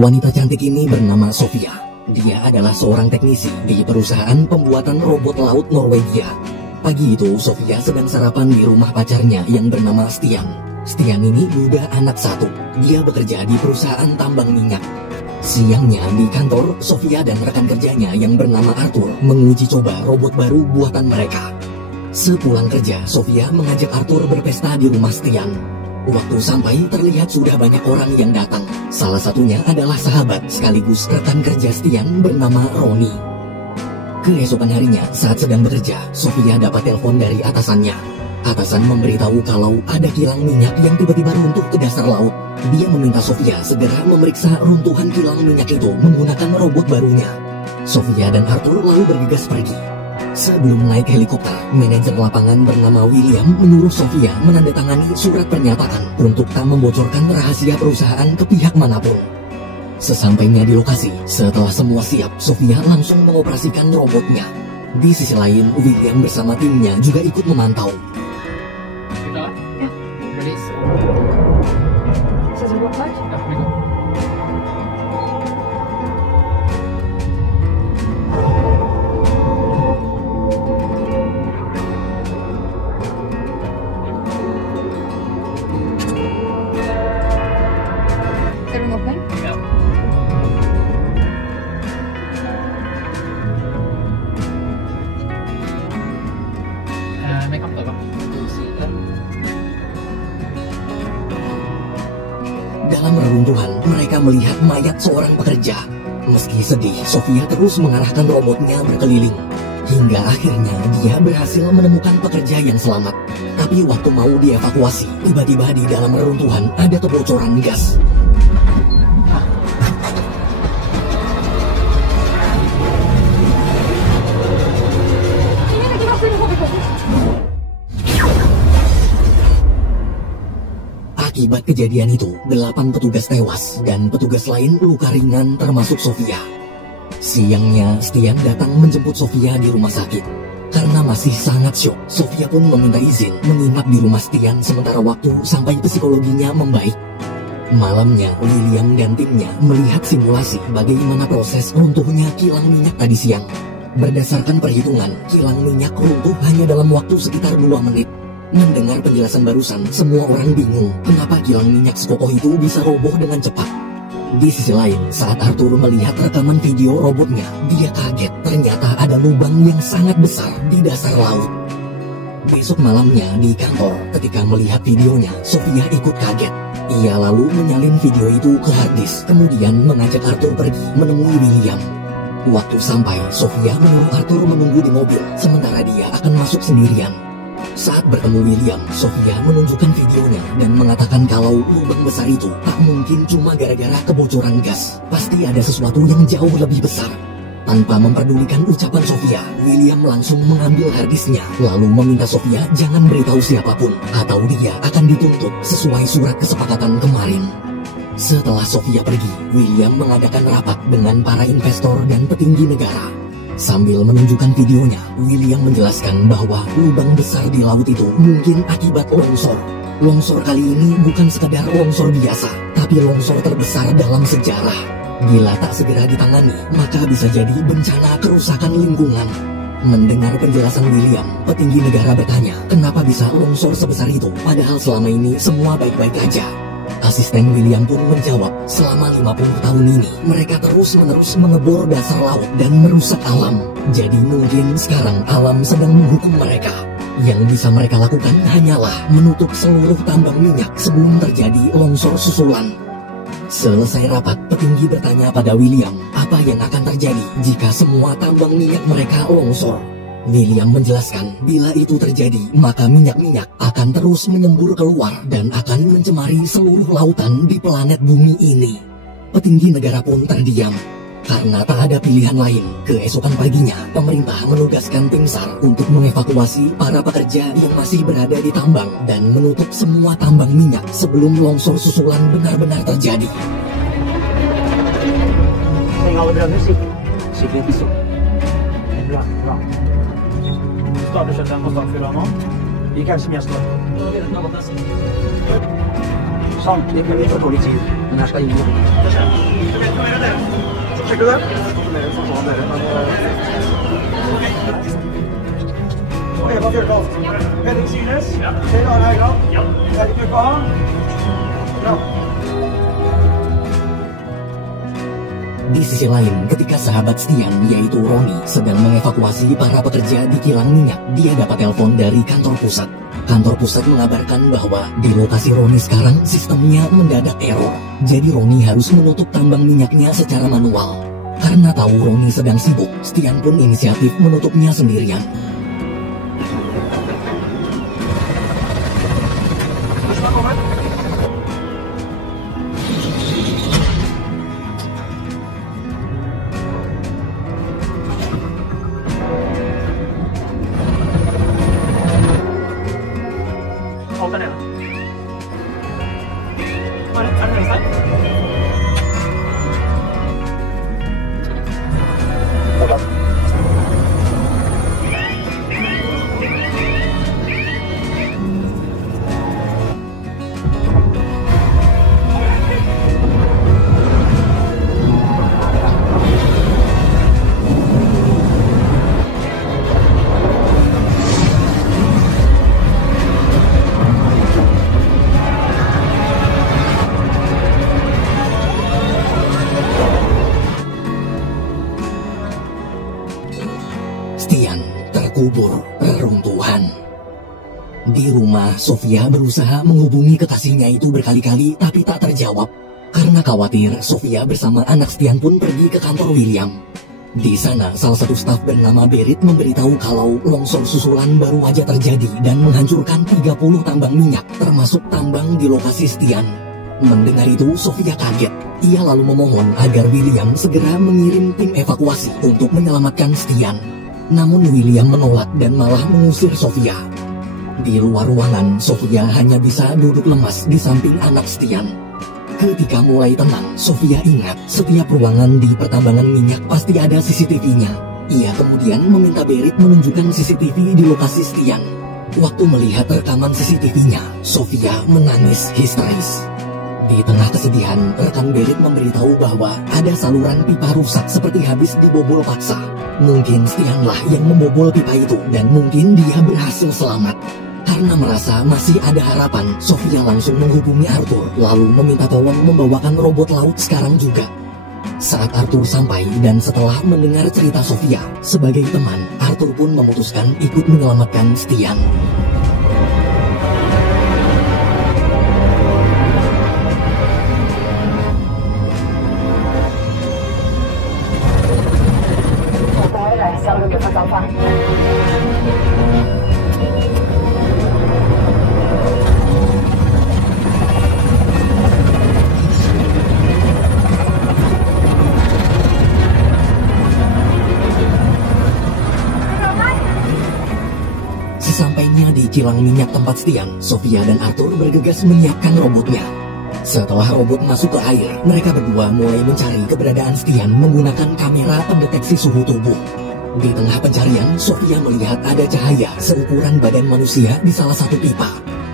Wanita cantik ini bernama Sofia. Dia adalah seorang teknisi di perusahaan pembuatan robot laut Norwegia. Pagi itu, Sofia sedang sarapan di rumah pacarnya yang bernama Stian. Stian ini duda anak satu. Dia bekerja di perusahaan tambang minyak. Siangnya di kantor, Sofia dan rekan kerjanya yang bernama Arthur menguji coba robot baru buatan mereka. Sepulang kerja, Sofia mengajak Arthur berpesta di rumah Stian. Waktu sampai, terlihat sudah banyak orang yang datang. Salah satunya adalah sahabat sekaligus rekan kerja Stian bernama Roni. Keesokan harinya, saat sedang bekerja, Sofia dapat telepon dari atasannya. Atasan memberitahu kalau ada kilang minyak yang tiba-tiba runtuh ke dasar laut. Dia meminta Sofia segera memeriksa runtuhan kilang minyak itu menggunakan robot barunya. Sofia dan Arthur lalu bergegas pergi. Sebelum naik helikopter, manajer lapangan bernama William menyuruh Sofia menandatangani surat pernyataan untuk tak membocorkan rahasia perusahaan ke pihak manapun. Sesampainya di lokasi, setelah semua siap, Sofia langsung mengoperasikan robotnya. Di sisi lain, William bersama timnya juga ikut memantau. Dalam reruntuhan, mereka melihat mayat seorang pekerja. Meski sedih, Sofia terus mengarahkan robotnya berkeliling. Hingga akhirnya dia berhasil menemukan pekerja yang selamat. Tapi waktu mau dievakuasi, tiba-tiba di dalam reruntuhan ada kebocoran gas. Akibat kejadian itu, 8 petugas tewas dan petugas lain luka ringan termasuk Sofia. Siangnya, Stian datang menjemput Sofia di rumah sakit. Karena masih sangat syok, Sofia pun meminta izin menginap di rumah Stian sementara waktu sampai psikologinya membaik. Malamnya, William dan timnya melihat simulasi bagaimana proses runtuhnya kilang minyak tadi siang. Berdasarkan perhitungan, kilang minyak runtuh hanya dalam waktu sekitar 2 menit. Mendengar penjelasan barusan, semua orang bingung kenapa kilang minyak sekokoh itu bisa roboh dengan cepat. Di sisi lain, saat Arthur melihat rekaman video robotnya, dia kaget ternyata ada lubang yang sangat besar di dasar laut. Besok malamnya di kantor, ketika melihat videonya, Sofia ikut kaget. Ia lalu menyalin video itu ke harddisk, kemudian mengajak Arthur pergi menemui William. Waktu sampai, Sofia menyuruh Arthur menunggu di mobil, sementara dia akan masuk sendirian. Saat bertemu William, Sofia menunjukkan videonya dan mengatakan kalau lubang besar itu tak mungkin cuma gara-gara kebocoran gas. Pasti ada sesuatu yang jauh lebih besar. Tanpa memperdulikan ucapan Sofia, William langsung mengambil harddisknya, lalu meminta Sofia jangan beritahu siapapun, atau dia akan dituntut sesuai surat kesepakatan kemarin. Setelah Sofia pergi, William mengadakan rapat dengan para investor dan petinggi negara. Sambil menunjukkan videonya, William menjelaskan bahwa lubang besar di laut itu mungkin akibat longsor. Longsor kali ini bukan sekedar longsor biasa, tapi longsor terbesar dalam sejarah. Bila tak segera ditangani, maka bisa jadi bencana kerusakan lingkungan. Mendengar penjelasan William, petinggi negara bertanya, kenapa bisa longsor sebesar itu, padahal selama ini semua baik-baik aja. Asisten William pun menjawab, selama 50 tahun ini, mereka terus-menerus mengebor dasar laut dan merusak alam. Jadi mungkin sekarang alam sedang menghukum mereka. Yang bisa mereka lakukan hanyalah menutup seluruh tambang minyak sebelum terjadi longsor susulan. Selesai rapat, petinggi bertanya pada William, apa yang akan terjadi jika semua tambang minyak mereka longsor. William menjelaskan, bila itu terjadi, maka minyak-minyak akan terus menyembur keluar dan akan mencemari seluruh lautan di planet bumi ini. Petinggi negara pun terdiam. Karena tak ada pilihan lain, keesokan paginya, pemerintah menugaskan tim SAR untuk mengevakuasi para pekerja yang masih berada di tambang dan menutup semua tambang minyak sebelum longsor susulan benar-benar terjadi. Starter kjøttet på stakfylla nå. Vi kanskje mye større. Sant, det kan vi få litt tid, men jeg skal inn. 这个。Oh ja, wat weer dat? Met de machines? Ja. Zijn er eigenlijk? Ja. Ga je terug aan? Nou. Di sisi lain, ketika sahabat Stian, yaitu Roni, sedang mengevakuasi para pekerja di kilang minyak, dia dapat telepon dari kantor pusat. Kantor pusat mengabarkan bahwa di lokasi Roni sekarang sistemnya mendadak error. Jadi Roni harus menutup tambang minyaknya secara manual. Karena tahu Roni sedang sibuk, Stian pun inisiatif menutupnya sendirian. Stian terkubur reruntuhan. Di rumah, Sofia berusaha menghubungi kekasihnya itu berkali-kali tapi tak terjawab. Karena khawatir, Sofia bersama anak Stian pun pergi ke kantor William. Di sana, salah satu staf bernama Berit memberitahu kalau longsor susulan baru aja terjadi dan menghancurkan 30 tambang minyak, termasuk tambang di lokasi Stian. Mendengar itu, Sofia kaget. Ia lalu memohon agar William segera mengirim tim evakuasi untuk menyelamatkan Stian. Namun William menolak dan malah mengusir Sofia. Di luar ruangan, Sofia hanya bisa duduk lemas di samping anak Stian. Ketika mulai tenang, Sofia ingat setiap ruangan di pertambangan minyak pasti ada CCTV-nya. Ia kemudian meminta Berit menunjukkan CCTV di lokasi Stian. Waktu melihat rekaman CCTV-nya, Sofia menangis histeris. Di tengah kesedihan, rekan Berit memberitahu bahwa ada saluran pipa rusak seperti habis dibobol paksa. Mungkin Stianlah yang membobol pipa itu dan mungkin dia berhasil selamat. Karena merasa masih ada harapan, Sofia langsung menghubungi Arthur lalu meminta tolong membawakan robot laut sekarang juga. Saat Arthur sampai dan setelah mendengar cerita Sofia, sebagai teman, Arthur pun memutuskan ikut menyelamatkan Stian. Sesampainya di kilang minyak tempat Stian, Sofia dan Arthur bergegas menyiapkan robotnya. Setelah robot masuk ke air, mereka berdua mulai mencari keberadaan Stian menggunakan kamera pendeteksi suhu tubuh. Di tengah pencarian, Sofia melihat ada cahaya seukuran badan manusia di salah satu pipa.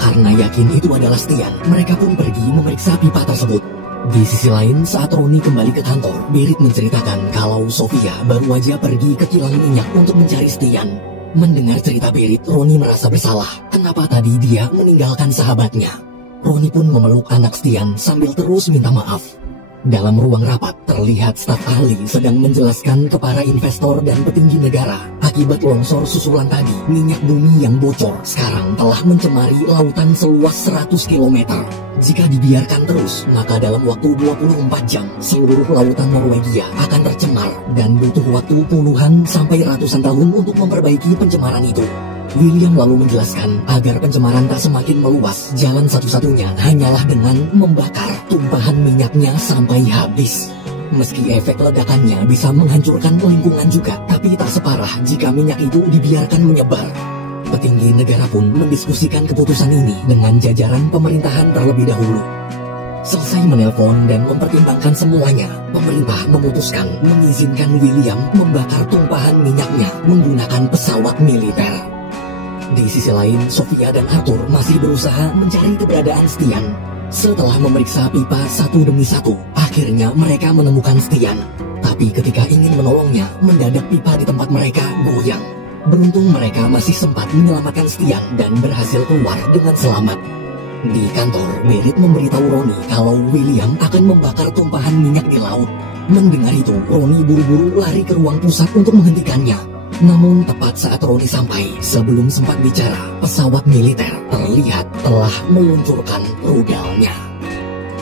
Karena yakin itu adalah Stian, mereka pun pergi memeriksa pipa tersebut. Di sisi lain, saat Roni kembali ke kantor, Berit menceritakan kalau Sofia baru aja pergi ke kilang minyak untuk mencari Stian. Mendengar cerita Berit, Roni merasa bersalah. Kenapa tadi dia meninggalkan sahabatnya? Roni pun memeluk anak Stian sambil terus minta maaf. Dalam ruang rapat, terlihat staf ahli sedang menjelaskan ke para investor dan petinggi negara. Akibat longsor susulan tadi, minyak bumi yang bocor sekarang telah mencemari lautan seluas 100 km. Jika dibiarkan terus, maka dalam waktu 24 jam, seluruh lautan Norwegia akan tercemar dan butuh waktu puluhan sampai ratusan tahun untuk memperbaiki pencemaran itu. William lalu menjelaskan agar pencemaran tak semakin meluas, jalan satu-satunya hanyalah dengan membakar tumpahan minyaknya sampai habis. Meski efek ledakannya bisa menghancurkan lingkungan juga, tapi tak separah jika minyak itu dibiarkan menyebar. Petinggi negara pun mendiskusikan keputusan ini dengan jajaran pemerintahan terlebih dahulu. Selesai menelpon dan mempertimbangkan semuanya, pemerintah memutuskan mengizinkan William membakar tumpahan minyaknya menggunakan pesawat militer. Di sisi lain, Sofia dan Arthur masih berusaha mencari keberadaan Stian. Setelah memeriksa pipa satu demi satu, akhirnya mereka menemukan Stian. Tapi Tapi ketika ingin menolongnya, mendadak pipa di tempat mereka goyang. Beruntung mereka masih sempat menyelamatkan Stian dan berhasil keluar dengan selamat. Di kantor, Berit memberitahu Ronnie kalau William akan membakar tumpahan minyak di laut. Mendengar itu, Ronnie buru-buru lari ke ruang pusat untuk menghentikannya. Namun tepat saat Ronnie sampai, sebelum sempat bicara, pesawat militer terlihat telah meluncurkan rudalnya.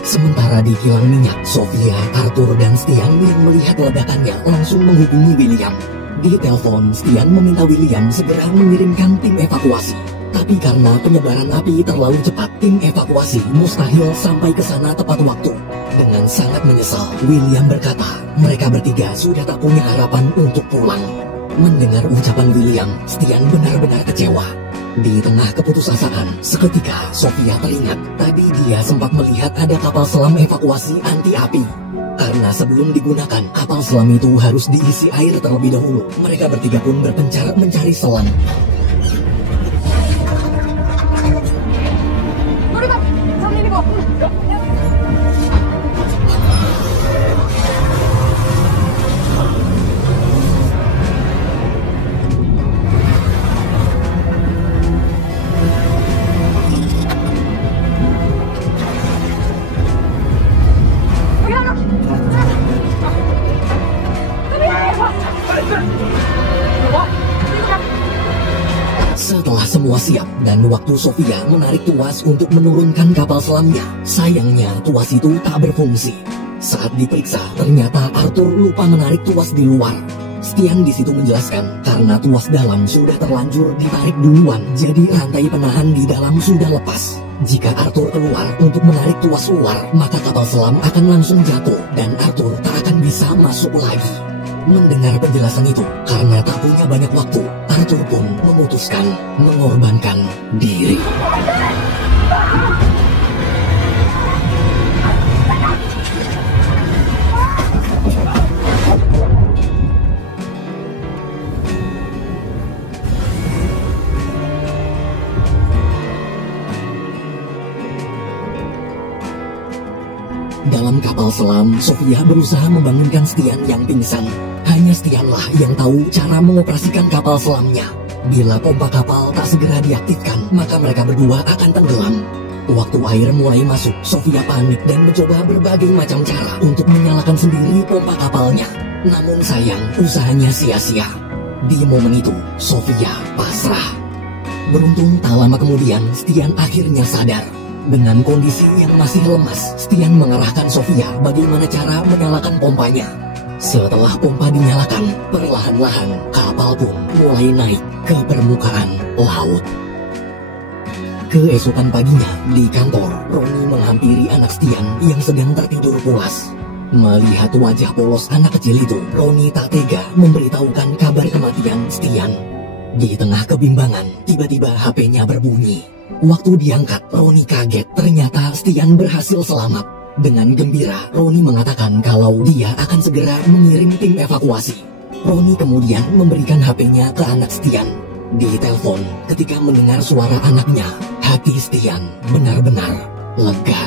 Sementara di kilang minyak, Sofia, Arthur, dan Stian yang melihat ledakannya langsung menghubungi William. Di telepon, Stian meminta William segera mengirimkan tim evakuasi. Tapi karena penyebaran api terlalu cepat, tim evakuasi mustahil sampai ke sana tepat waktu. Dengan sangat menyesal, William berkata, mereka bertiga sudah tak punya harapan untuk pulang. Mendengar ucapan William, Stian benar-benar kecewa. Di tengah keputusasaan, seketika Sofia teringat tadi dia sempat melihat ada kapal selam evakuasi anti api. Karena sebelum digunakan, kapal selam itu harus diisi air terlebih dahulu. Mereka bertiga pun berpencar mencari selang. Setelah semua siap dan waktu Sofia menarik tuas untuk menurunkan kapal selamnya, sayangnya tuas itu tak berfungsi. Saat diperiksa, ternyata Arthur lupa menarik tuas di luar. Stian di situ menjelaskan karena tuas dalam sudah terlanjur ditarik duluan, jadi rantai penahan di dalam sudah lepas. Jika Arthur keluar untuk menarik tuas luar, maka kapal selam akan langsung jatuh dan Arthur tak akan bisa masuk lagi. Mendengar penjelasan itu, karena tak punya banyak waktu, Arthur pun memutuskan mengorbankan diri. Dalam kapal selam, Sofia berusaha membangunkan Stian yang pingsan. Hanya Stianlah yang tahu cara mengoperasikan kapal selamnya. Bila pompa kapal tak segera diaktifkan, maka mereka berdua akan tenggelam. Waktu air mulai masuk, Sofia panik dan mencoba berbagai macam cara untuk menyalakan sendiri pompa kapalnya. Namun sayang, usahanya sia-sia. Di momen itu, Sofia pasrah. Beruntung tak lama kemudian, Stian akhirnya sadar. Dengan kondisi yang masih lemas, Stian mengarahkan Sofia bagaimana cara menyalakan pompanya. Setelah pompa dinyalakan, perlahan-lahan kapal pun mulai naik ke permukaan laut. Keesokan paginya, di kantor, Ronnie menghampiri anak Stian yang sedang tertidur pulas. Melihat wajah polos anak kecil itu, Ronnie tak tega memberitahukan kabar kematian Stian. Di tengah kebimbangan, tiba-tiba HP-nya berbunyi. Waktu diangkat, Ronnie kaget, ternyata Stian berhasil selamat. Dengan gembira, Ronnie mengatakan kalau dia akan segera mengirim tim evakuasi. Ronnie kemudian memberikan HP-nya ke anak Stian. Di telepon, ketika mendengar suara anaknya, hati Stian benar-benar lega.